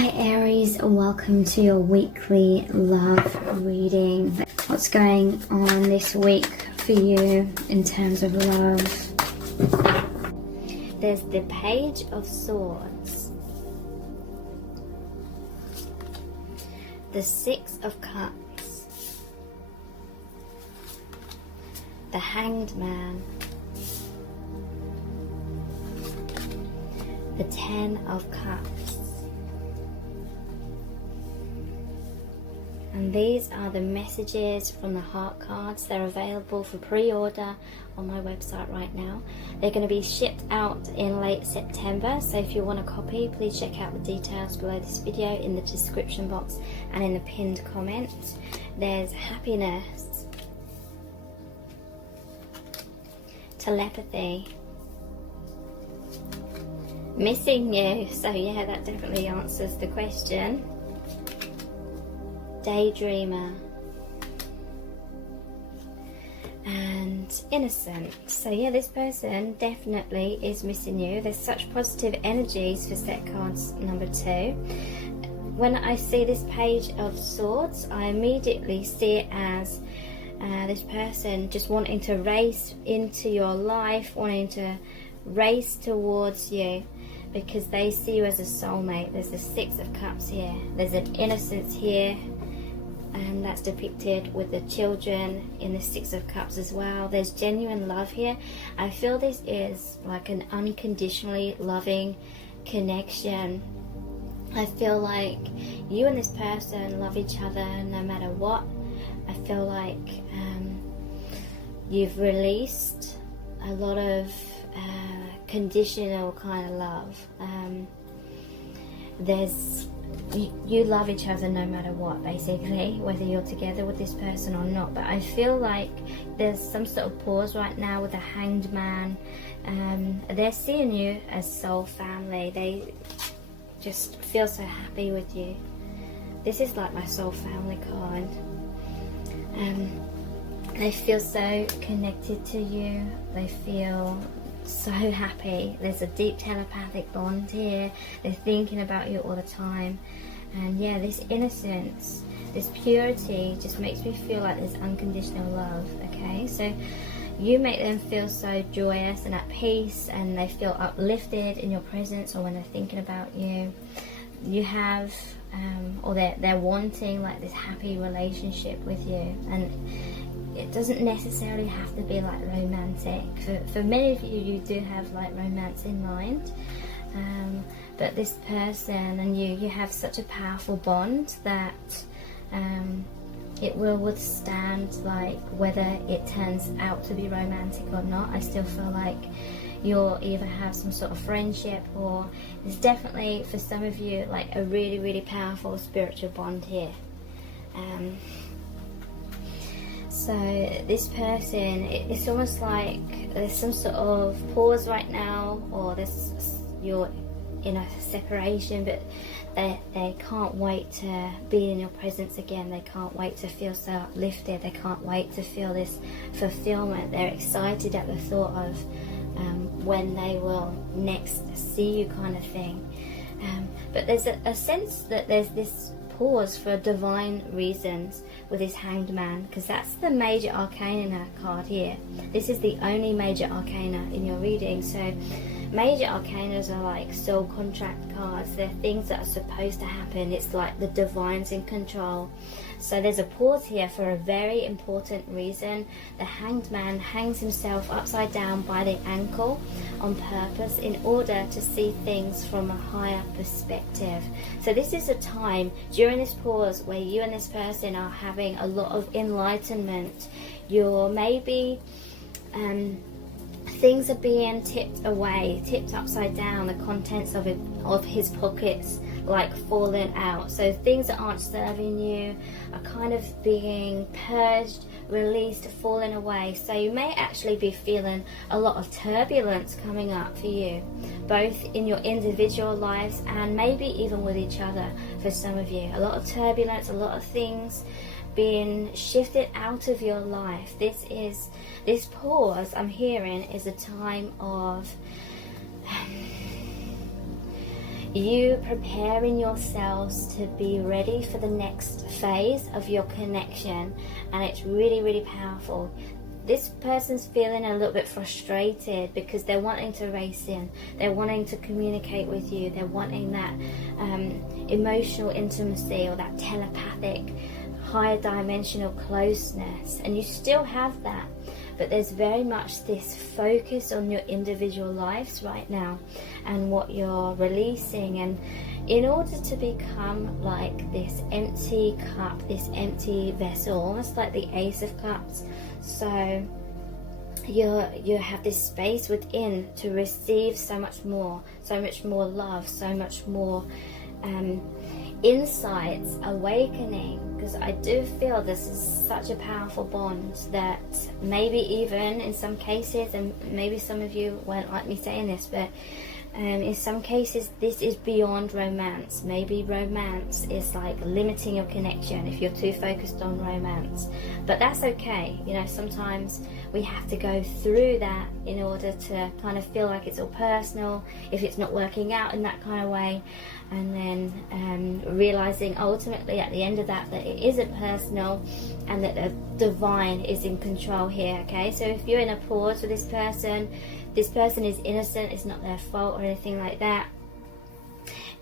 Hi Aries, welcome to your weekly love reading. What's going on this week for you in terms of love? There's the Page of Swords, the Six of Cups, the Hanged Man, the Ten of Cups. And these are the messages from the heart cards. They're available for pre-order on my website right now. They're going to be shipped out in late September, so if you want a copy, please check out the details below this video in the description box and in the pinned comment. There's happiness, telepathy, missing you, so yeah, that definitely answers the question. Daydreamer, and innocent. So yeah, this person definitely is missing you. There's such positive energies for set cards number 2. When I see this Page of Swords, I immediately see it as this person just wanting to race into your life, wanting to race towards you, because they see you as a soulmate. There's the Six of Cups here. There's an innocence here, and that's depicted with the children in the Six of Cups as well. There's genuine love here. I feel this is like an unconditionally loving connection. I feel like you and this person love each other no matter what. I feel like you've released a lot of conditional kind of love. You love each other no matter what, basically, whether you're together with this person or not. But I feel like there's some sort of pause right now with the Hanged Man. They're seeing you as soul family. They just feel so happy with you. This is like my soul family card. They feel so connected to you. They feel so happy. There's a deep telepathic bond here. They're thinking about you all the time. And yeah, this innocence, this purity just makes me feel like there's unconditional love. Okay, so you make them feel so joyous and at peace, and they feel uplifted in your presence or when they're thinking about you. You have or they're wanting like this happy relationship with you, and it doesn't necessarily have to be like romantic. For many of you, you do have like romance in mind, but this person and you have such a powerful bond that it will withstand, like, whether it turns out to be romantic or not. I still feel like you'll either have some sort of friendship, or there's definitely for some of you like a really, really powerful spiritual bond here. So this person, it's almost like there's some sort of pause right now, or you're in a separation, but they can't wait to be in your presence again. They can't wait to feel so uplifted. They can't wait to feel this fulfillment. They're excited at the thought of when they will next see you, kind of thing. But there's a sense that there's this pause for divine reasons with this Hanged Man, because that's the major arcana card here. This is the only major arcana in your reading. So major arcanas are like soul contract cards. They're things that are supposed to happen. It's like the divine's in control. So there's a pause here for a very important reason. The Hanged Man hangs himself upside down by the ankle on purpose in order to see things from a higher perspective. So this is a time during this pause where you and this person are having a lot of enlightenment. You're maybe things are being tipped away, tipped upside down. The contents of his pockets like falling out. So things that aren't serving you are kind of being purged, released, falling away. So you may actually be feeling a lot of turbulence coming up for you, both in your individual lives and maybe even with each other for some of you. A lot of turbulence, a lot of things being shifted out of your life. This pause I'm hearing is a time of you preparing yourselves to be ready for the next phase of your connection, and it's really, really powerful. This person's feeling a little bit frustrated because they're wanting to race in, they're wanting to communicate with you, they're wanting that emotional intimacy or that telepathic higher dimensional closeness, and you still have that, but there's very much this focus on your individual lives right now and what you're releasing. And in order to become like this empty cup, this empty vessel, almost like the Ace of Cups, so you have this space within to receive so much more love, so much more insights, awakening, because I do feel this is such a powerful bond that maybe even in some cases, and maybe some of you won't like me saying this, but in some cases this is beyond romance. Maybe romance is like limiting your connection if you're too focused on romance, but that's okay. You know, sometimes we have to go through that in order to kind of feel like it's all personal if it's not working out in that kind of way, and then realizing ultimately at the end of that it isn't personal and that the divine is in control here. Okay, so if you're in a pause with this person is innocent, it's not their fault or anything like that.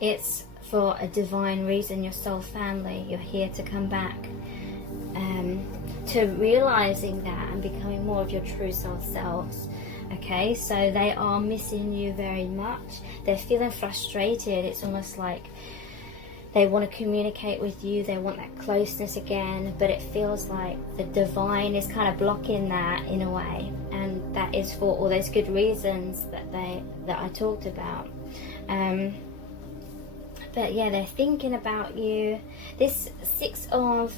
It's for a divine reason. Your soul family, you're here to come back to realizing that and becoming more of your true soul selves. Okay, so they are missing you very much. They're feeling frustrated. It's almost like they want to communicate with you, they want that closeness again, but it feels like the divine is kind of blocking that in a way, and that is for all those good reasons that I talked about. But yeah, they're thinking about you. This Six of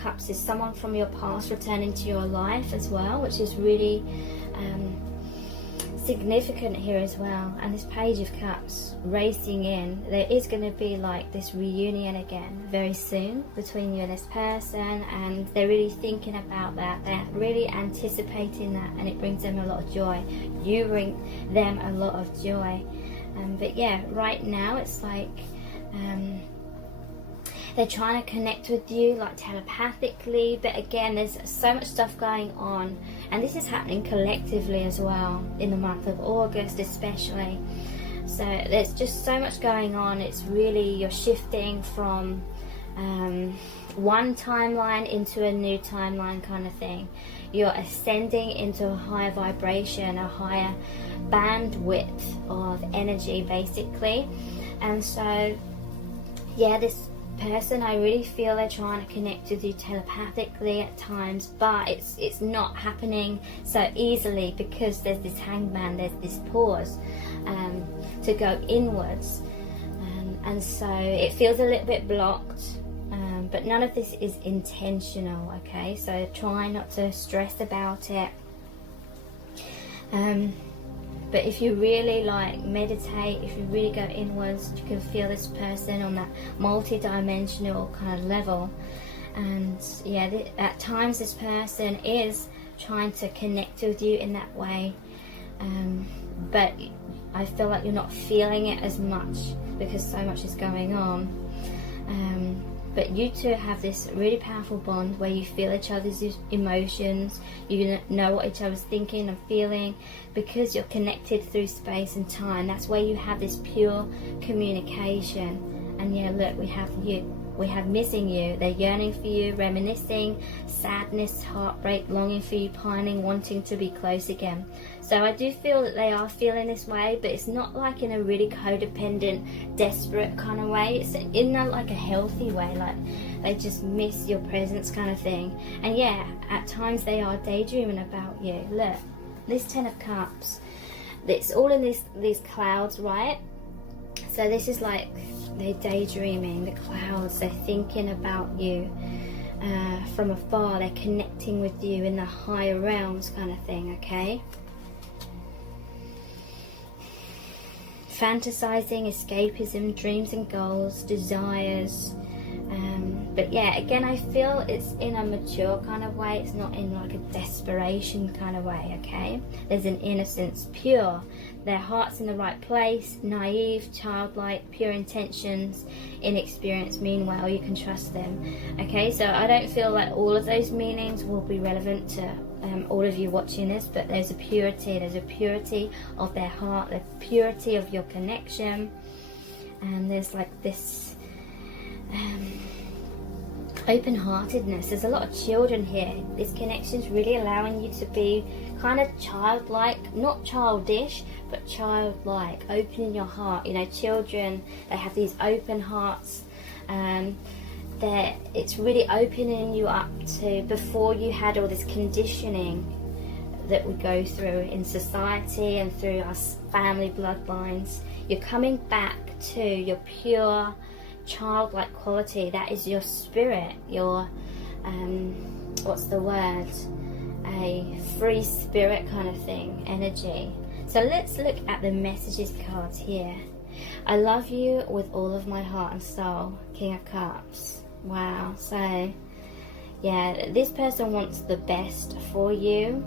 Cups is someone from your past returning to your life as well, which is really significant here as well. And this Page of Cups racing in, there is going to be like this reunion again very soon between you and this person, and they're really thinking about that, they're really anticipating that, and it brings them a lot of joy. You bring them a lot of joy. But yeah, right now it's like they're trying to connect with you like telepathically, but again there's so much stuff going on, and this is happening collectively as well in the month of August especially. So there's just so much going on. It's really, you're shifting from one timeline into a new timeline kind of thing. You're ascending into a higher vibration, a higher bandwidth of energy basically. And so yeah, this person, I really feel they're trying to connect with you telepathically at times, but it's not happening so easily because there's this hangman, there's this pause to go inwards, and so it feels a little bit blocked, but none of this is intentional. Okay, so try not to stress about it. But if you really like meditate, if you really go inwards, you can feel this person on that multi-dimensional kind of level. And yeah, at times this person is trying to connect with you in that way, but I feel like you're not feeling it as much because so much is going on. But you two have this really powerful bond where you feel each other's emotions, you know what each other's thinking and feeling, because you're connected through space and time. That's where you have this pure communication. And yeah, look, we have you. We have missing you. They're yearning for you, reminiscing, sadness, heartbreak, longing for you, pining, wanting to be close again. So I do feel that they are feeling this way, but it's not like in a really codependent, desperate kind of way. It's in like a healthy way, like they just miss your presence kind of thing. And yeah, at times they are daydreaming about you. Look, this Ten of Cups, it's all in these clouds, right? So this is like they're daydreaming, the clouds, they're thinking about you from afar, they're connecting with you in the higher realms kind of thing, okay? Fantasizing, escapism, dreams and goals, desires, But yeah, again, I feel it's in a mature kind of way. It's not in like a desperation kind of way, okay? There's an innocence, pure. Their heart's in the right place, naive, childlike, pure intentions, inexperienced, mean well, you can trust them. Okay, so I don't feel like all of those meanings will be relevant to all of you watching this, but there's a purity of their heart, the purity of your connection, and there's like this open-heartedness. There's a lot of children here. This connection's really allowing you to be kind of childlike, not childish, but childlike, opening your heart. You know, children, they have these open hearts, it's really opening you up to, before you had all this conditioning that we go through in society and through our family bloodlines. You're coming back to your pure childlike quality. That is your spirit, your what's the word, a free spirit kind of thing, energy. So let's look at the messages cards here. I love you with all of my heart and soul, King of Cups. Wow. So yeah, this person wants the best for you.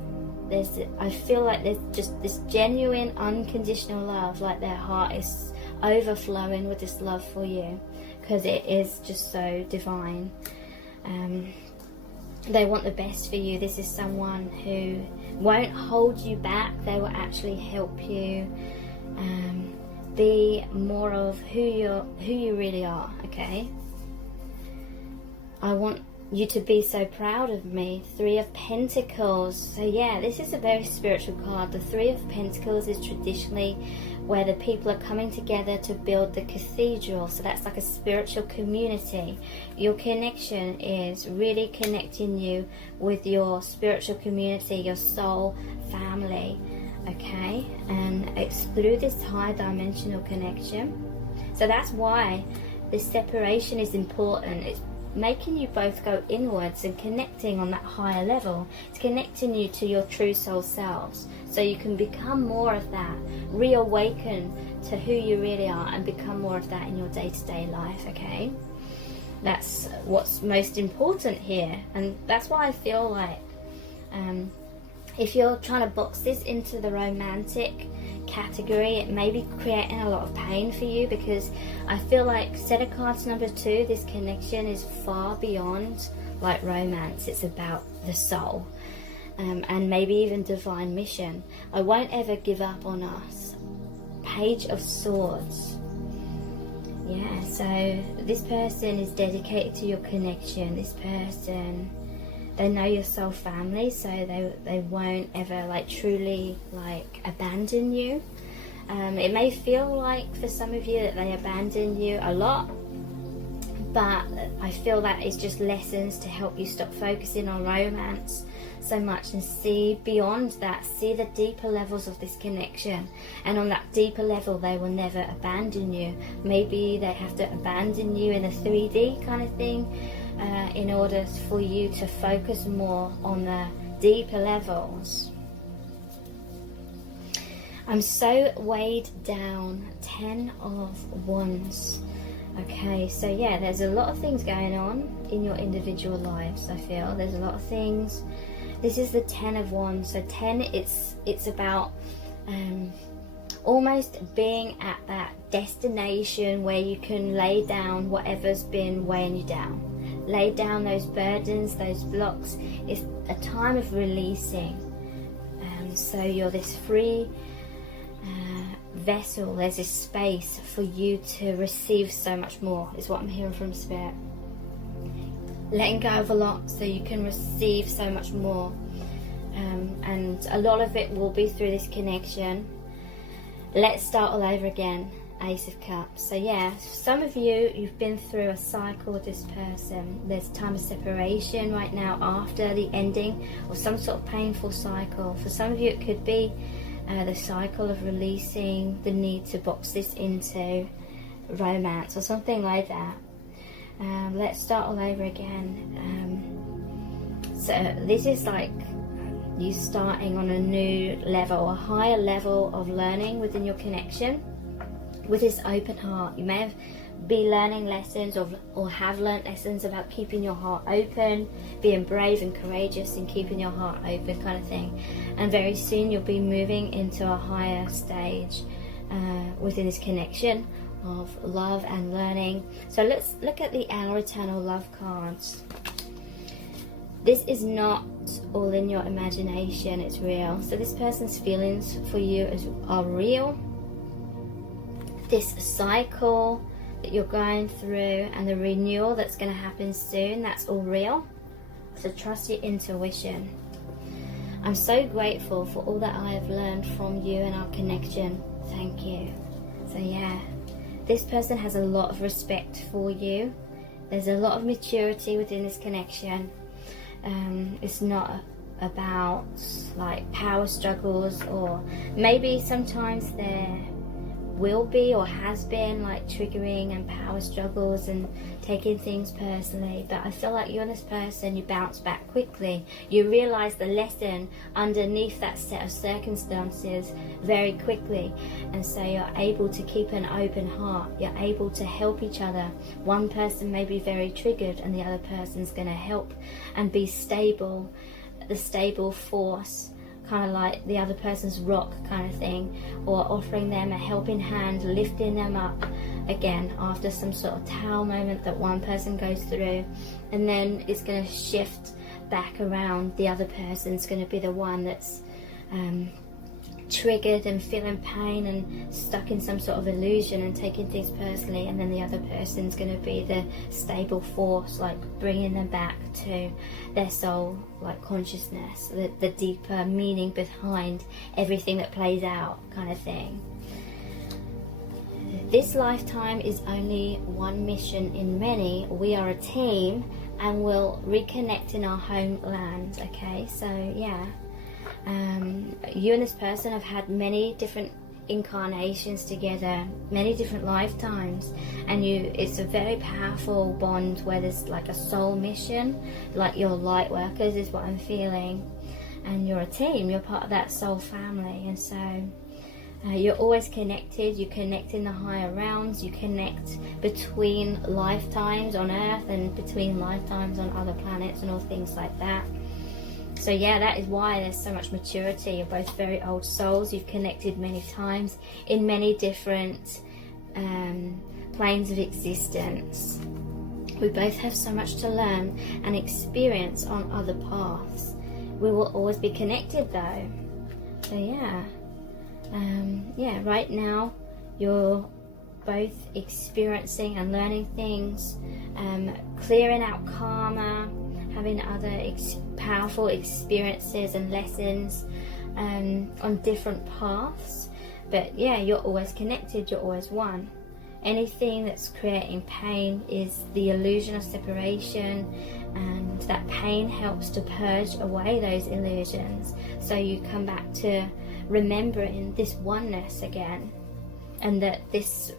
I feel like there's just this genuine unconditional love, like their heart is overflowing with this love for you, because it is just so divine. They want the best for you. This is someone who won't hold you back. They will actually help you be more of who you really are. Okay, I want you to be so proud of me. Three of Pentacles. So yeah, this is a very spiritual card. The Three of Pentacles is traditionally where the people are coming together to build the cathedral. So that's like a spiritual community. Your connection is really connecting you with your spiritual community, your soul family. Okay, and it's through this high dimensional connection. So that's why this separation is important. It's making you both go inwards and connecting on that higher level. It's connecting you to your true soul selves, so you can become more of that, reawaken to who you really are, and become more of that in your day-to-day life. Okay, that's what's most important here, and that's why I feel like if you're trying to box this into the romantic category, it may be creating a lot of pain for you, because I feel like set of cards number 2, this connection is far beyond like romance. It's about the soul, and maybe even divine mission. I won't ever give up on us. Page of Swords. Yeah, so this person is dedicated to your connection. This person, they know your soul family, so they won't ever like truly like abandon you. It may feel like for some of you that they abandon you a lot, but I feel that it's just lessons to help you stop focusing on romance so much and see beyond that, see the deeper levels of this connection. And on that deeper level, they will never abandon you. Maybe they have to abandon you in a 3D kind of thing, in order for you to focus more on the deeper levels. I'm so weighed down. 10 of Wands. Okay, so yeah, there's a lot of things going on in your individual lives. I feel there's a lot of things. This is the 10 of Wands. So 10, it's about almost being at that destination where you can lay down whatever's been weighing you down. Lay down those burdens, those blocks. It's a time of releasing. So you're this free vessel. There's this space for you to receive so much more, is what I'm hearing from Spirit. Letting go of a lot so you can receive so much more. And a lot of it will be through this connection. Let's start all over again. Ace of Cups. So yeah, some of you, you've been through a cycle with this person. There's time of separation right now after the ending of some sort of painful cycle. For some of you, it could be the cycle of releasing the need to box this into romance or something like that. Let's start all over again. So this is like you starting on a new level, a higher level of learning within your connection. With this open heart, you may have be learning lessons or have learnt lessons about keeping your heart open, being brave and courageous and keeping your heart open kind of thing. And very soon you'll be moving into a higher stage within this connection of love and learning. So let's look at the Our Eternal Love cards. This is not all in your imagination, it's real. So this person's feelings for you are real. This cycle that you're going through and the renewal that's going to happen soon, that's all real. So trust your intuition. I'm so grateful for all that I have learned from you and our connection. Thank you. So yeah, this person has a lot of respect for you. There's a lot of maturity within this connection. It's not about like power struggles, or maybe sometimes there will be or has been like triggering and power struggles and taking things personally, but I feel like you and this person, you bounce back quickly. You realize the lesson underneath that set of circumstances very quickly, and so you're able to keep an open heart. You're able to help each other. One person may be very triggered and the other person's going to help and be stable, the stable force, kind of like the other person's rock kind of thing, or offering them a helping hand, lifting them up again after some sort of tower moment that one person goes through, and then it's going to shift back around. The other person's going to be the one that's triggered and feeling pain and stuck in some sort of illusion and taking things personally, and then the other person's going to be the stable force, like bringing them back to their soul, like consciousness, the deeper meaning behind everything that plays out kind of thing. This lifetime is only one mission in many. We are a team and we'll reconnect in our homeland. Okay, so yeah, you and this person have had many different incarnations together, many different lifetimes, and it's a very powerful bond where there's like a soul mission, like you're light workers is what I'm feeling, and you're a team, you're part of that soul family, and so you're always connected. You connect in the higher realms, you connect between lifetimes on Earth and between lifetimes on other planets and all things like that. So yeah, that is why there's so much maturity. You're both very old souls. You've connected many times in many different planes of existence. We both have so much to learn and experience on other paths. We will always be connected though. So yeah, yeah, right now you're both experiencing and learning things, clearing out karma, having other powerful experiences and lessons on different paths. But yeah, you're always connected, you're always one. Anything that's creating pain is the illusion of separation, and that pain helps to purge away those illusions, so you come back to remembering this oneness again, and that this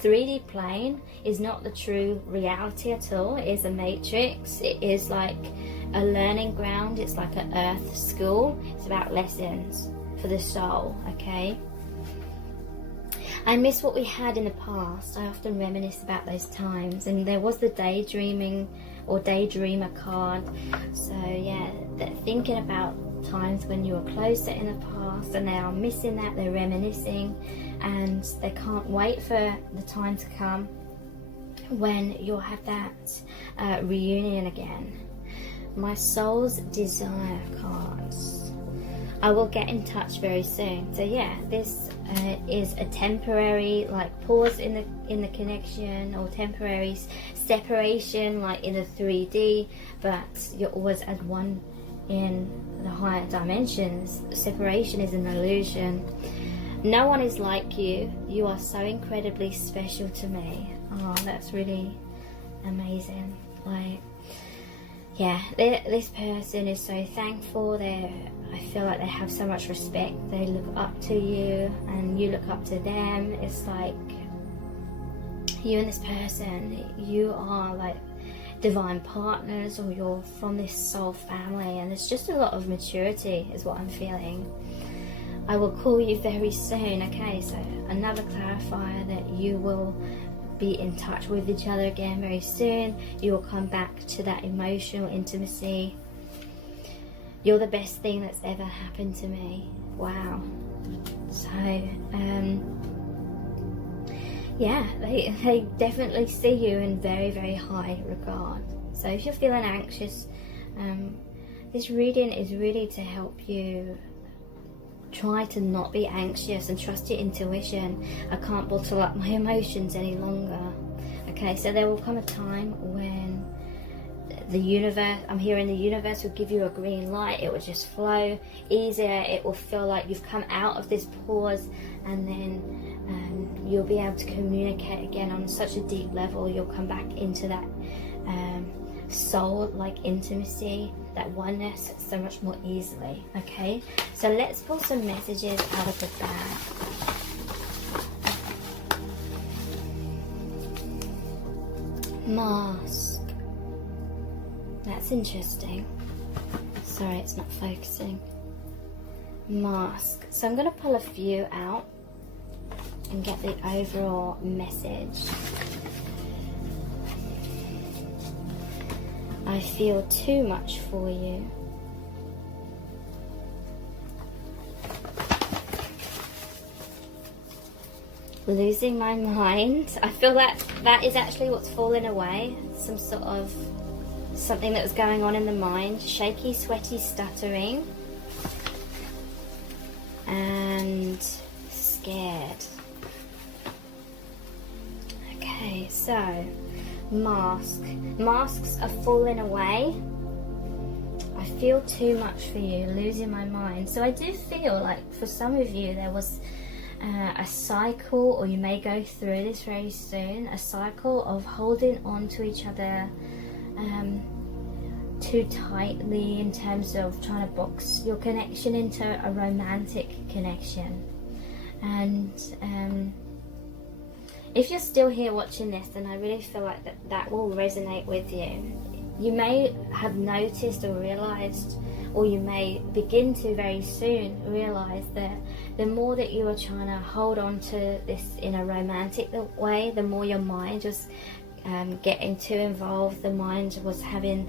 3D plane is not the true reality at all. It is a matrix. It is like a learning ground. It's like an earth school. It's about lessons for the soul, okay? I miss what we had in the past. I often reminisce about those times, and there was the daydreaming or daydreamer card. So yeah, thinking about times when you were closer in the past, and they are missing that, they're reminiscing, and they can't wait for the time to come when you'll have that reunion again. My soul's desire cards. I will get in touch very soon. So yeah, this is a temporary like pause in the connection, or temporary separation like in the 3D, but you're always as one in the higher dimensions. Separation is an illusion. No one is like you. You are so incredibly special to me. Oh, that's really amazing. Like, yeah, this person is so thankful. I feel like they have so much respect. They look up to you and you look up to them. It's like you and this person, you are like divine partners, or you're from this soul family, and it's just a lot of maturity is what I'm feeling. I will call you very soon. Okay, so another clarifier that you will be in touch with each other again very soon. You will come back to that emotional intimacy. You're the best thing that's ever happened to me. Wow. So yeah, they definitely see you in very, very high regard. So if you're feeling anxious, this reading is really to help you try to not be anxious and trust your intuition. I can't bottle up my emotions any longer. Okay, so there will come a time when the universe, I'm hearing the universe will give you a green light. It will just flow easier. It will feel like you've come out of this pause, and then you'll be able to communicate again on such a deep level. You'll come back into that soul-like intimacy, that oneness, so much more easily. Okay, so let's pull some messages out of the bag. Mask. That's interesting. Sorry, it's not focusing. Mask. So I'm going to pull a few out and get the overall message. I feel too much for you. Losing my mind. I feel that that is actually what's fallen away. Some sort of something that was going on in the mind. Shaky, sweaty, stuttering. And scared. Okay, so masks are falling away. I feel too much for you, losing my mind. So I do feel like for some of you there was a cycle, or you may go through this very soon, a cycle of holding on to each other too tightly, in terms of trying to box your connection into a romantic connection. And if you're still here watching this, then I really feel like that will resonate with you. You may have noticed or realized, or you may begin to very soon realize that the more that you are trying to hold on to this in a romantic way, the more your mind was getting too involved. The mind was then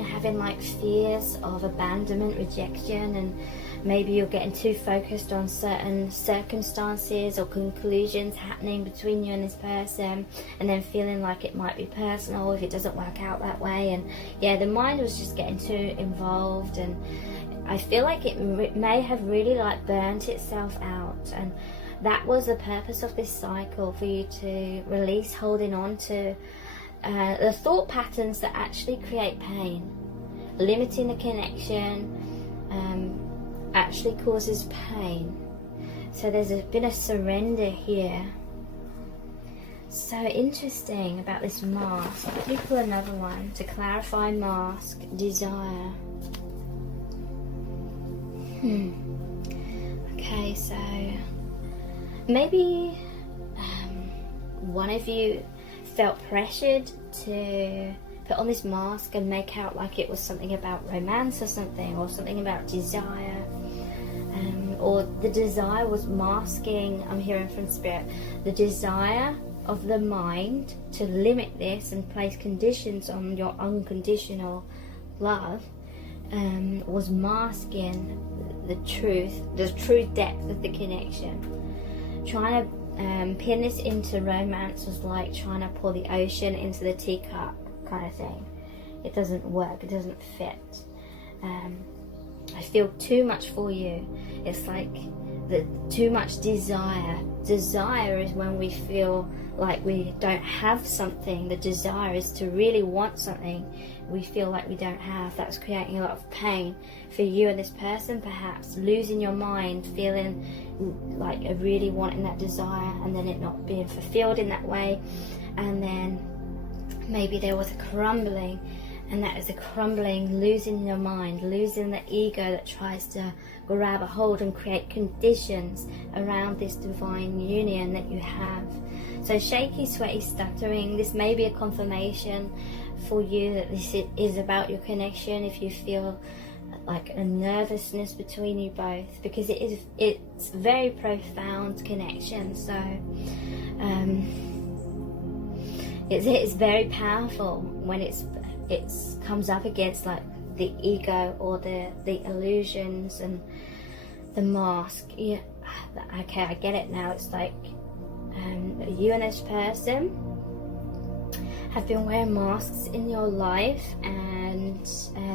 having like fears of abandonment, rejection, and maybe you're getting too focused on certain circumstances or conclusions happening between you and this person, and then feeling like it might be personal if it doesn't work out that way. And yeah, the mind was just getting too involved, and I feel like it may have really like burnt itself out. And that was the purpose of this cycle, for you to release holding on to the thought patterns that actually create pain. Limiting the connection actually causes pain. So there's been a surrender here. So interesting about this mask. Let me pull another one to clarify mask. Desire. Okay, so maybe one of you felt pressured to put on this mask and make out like it was something about romance or something, or something about desire, or the desire was masking, I'm hearing from Spirit, the desire of the mind to limit this and place conditions on your unconditional love was masking the true depth of the connection. Trying to pin this into romance was like trying to pour the ocean into the teacup kind of thing. It doesn't work, it doesn't fit. I feel too much for you. It's like too much desire. Desire is when we feel like we don't have something. The desire is to really want something we feel like we don't have. That's creating a lot of pain for you and this person, perhaps losing your mind, feeling like really wanting that desire and then it not being fulfilled in that way. And then maybe there was a crumbling, and that is a crumbling, losing your mind, losing the ego that tries to grab a hold and create conditions around this divine union that you have. So shaky, sweaty, stuttering, this may be a confirmation for you that this is about your connection. If you feel like a nervousness between you both, because it's very profound connection. So It's very powerful when it comes up against like the ego or the illusions and the mask. Yeah, okay, I get it now. It's like you and this person have been wearing masks in your life, and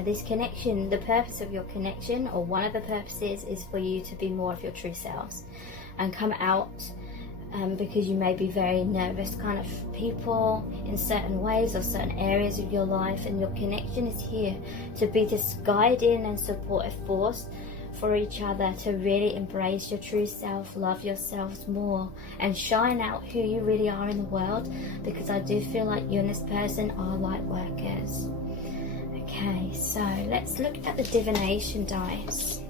this connection, the purpose of your connection, or one of the purposes, is for you to be more of your true selves and come out, because you may be very nervous kind of people in certain ways or certain areas of your life, and your connection is here to be this guiding and supportive force for each other, to really embrace your true self, love yourselves more, and shine out who you really are in the world, because I do feel like you and this person are light workers. Okay, so let's look at the divination dice.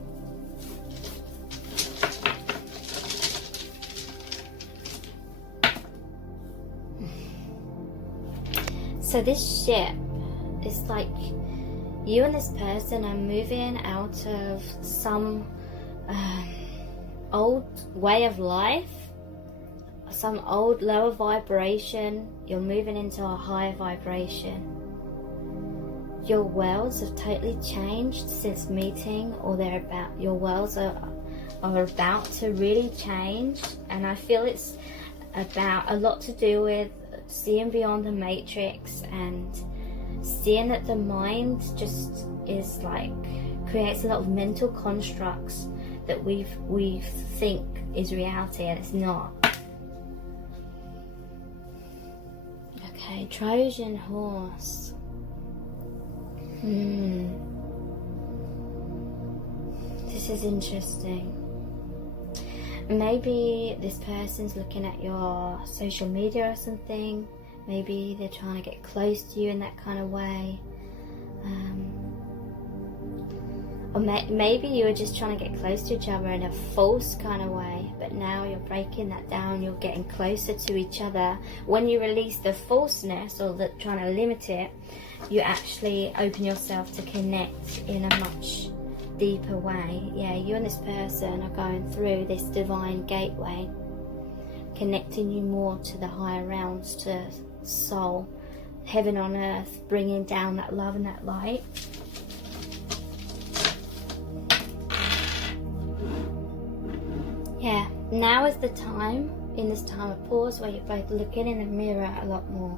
So this ship is like you and this person are moving out of some old way of life, some old lower vibration. You're moving into a higher vibration. Your worlds have totally changed since meeting, or your worlds are about to really change, and I feel it's about a lot to do with seeing beyond the matrix and seeing that the mind just is like creates a lot of mental constructs that we think is reality, and it's not. Okay, Trojan horse. This is interesting. Maybe this person's looking at your social media or something. Maybe they're trying to get close to you in that kind of way. Or maybe you were just trying to get close to each other in a false kind of way, but now you're breaking that down, you're getting closer to each other. When you release the falseness or trying to limit it, you actually open yourself to connect in a much deeper way. Yeah, you and this person are going through this divine gateway, connecting you more to the higher realms, to soul, heaven on earth, bringing down that love and that light. Yeah, now is the time, in this time of pause, where you're both looking in the mirror a lot more.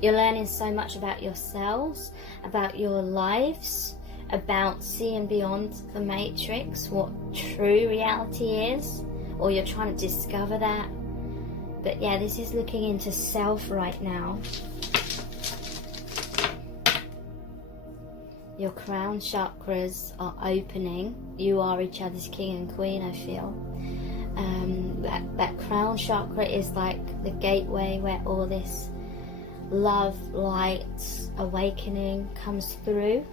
You're learning so much about yourselves, about your lives, about seeing beyond the matrix, what true reality is, or you're trying to discover that. But yeah, this is looking into self right now. Your crown chakras are opening. You are each other's king and queen, I feel. That crown chakra is like the gateway where all this love, light, awakening comes through,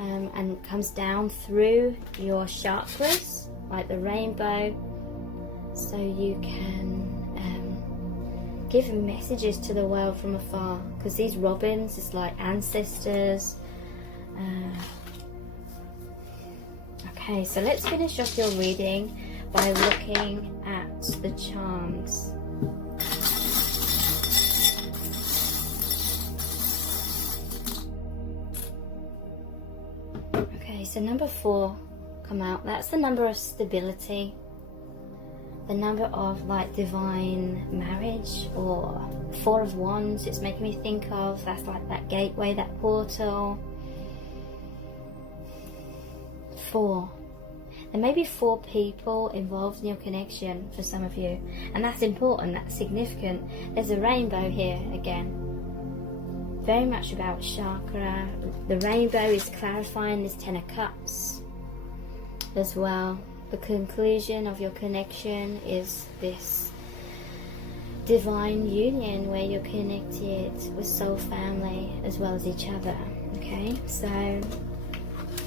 and comes down through your chakras like the rainbow, so you can give messages to the world from afar, because these robins is like ancestors. Okay, so let's finish off your reading by looking at the charms. Okay, so number 4 come out. That's the number of stability, the number of like divine marriage, or 4 of Wands. It's making me think of, that's like that gateway, that portal. 4. There may be 4 people involved in your connection for some of you, and that's important, that's significant. There's a rainbow here again, very much about chakra. The rainbow is clarifying this 10 of Cups as well. The conclusion of your connection is this divine union where you're connected with soul family as well as each other. Okay, so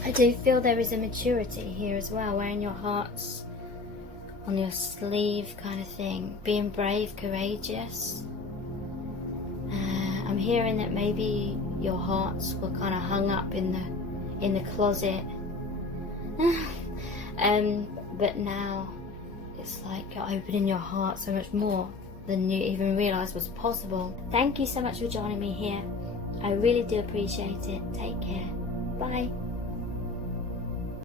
I do feel there is a maturity here as well, wearing your hearts on your sleeve kind of thing, being brave, courageous. I'm hearing that maybe your hearts were kind of hung up in the closet, but now it's like you're opening your heart so much more. than you even realised was possible. Thank you so much for joining me here. I really do appreciate it. Take care. Bye.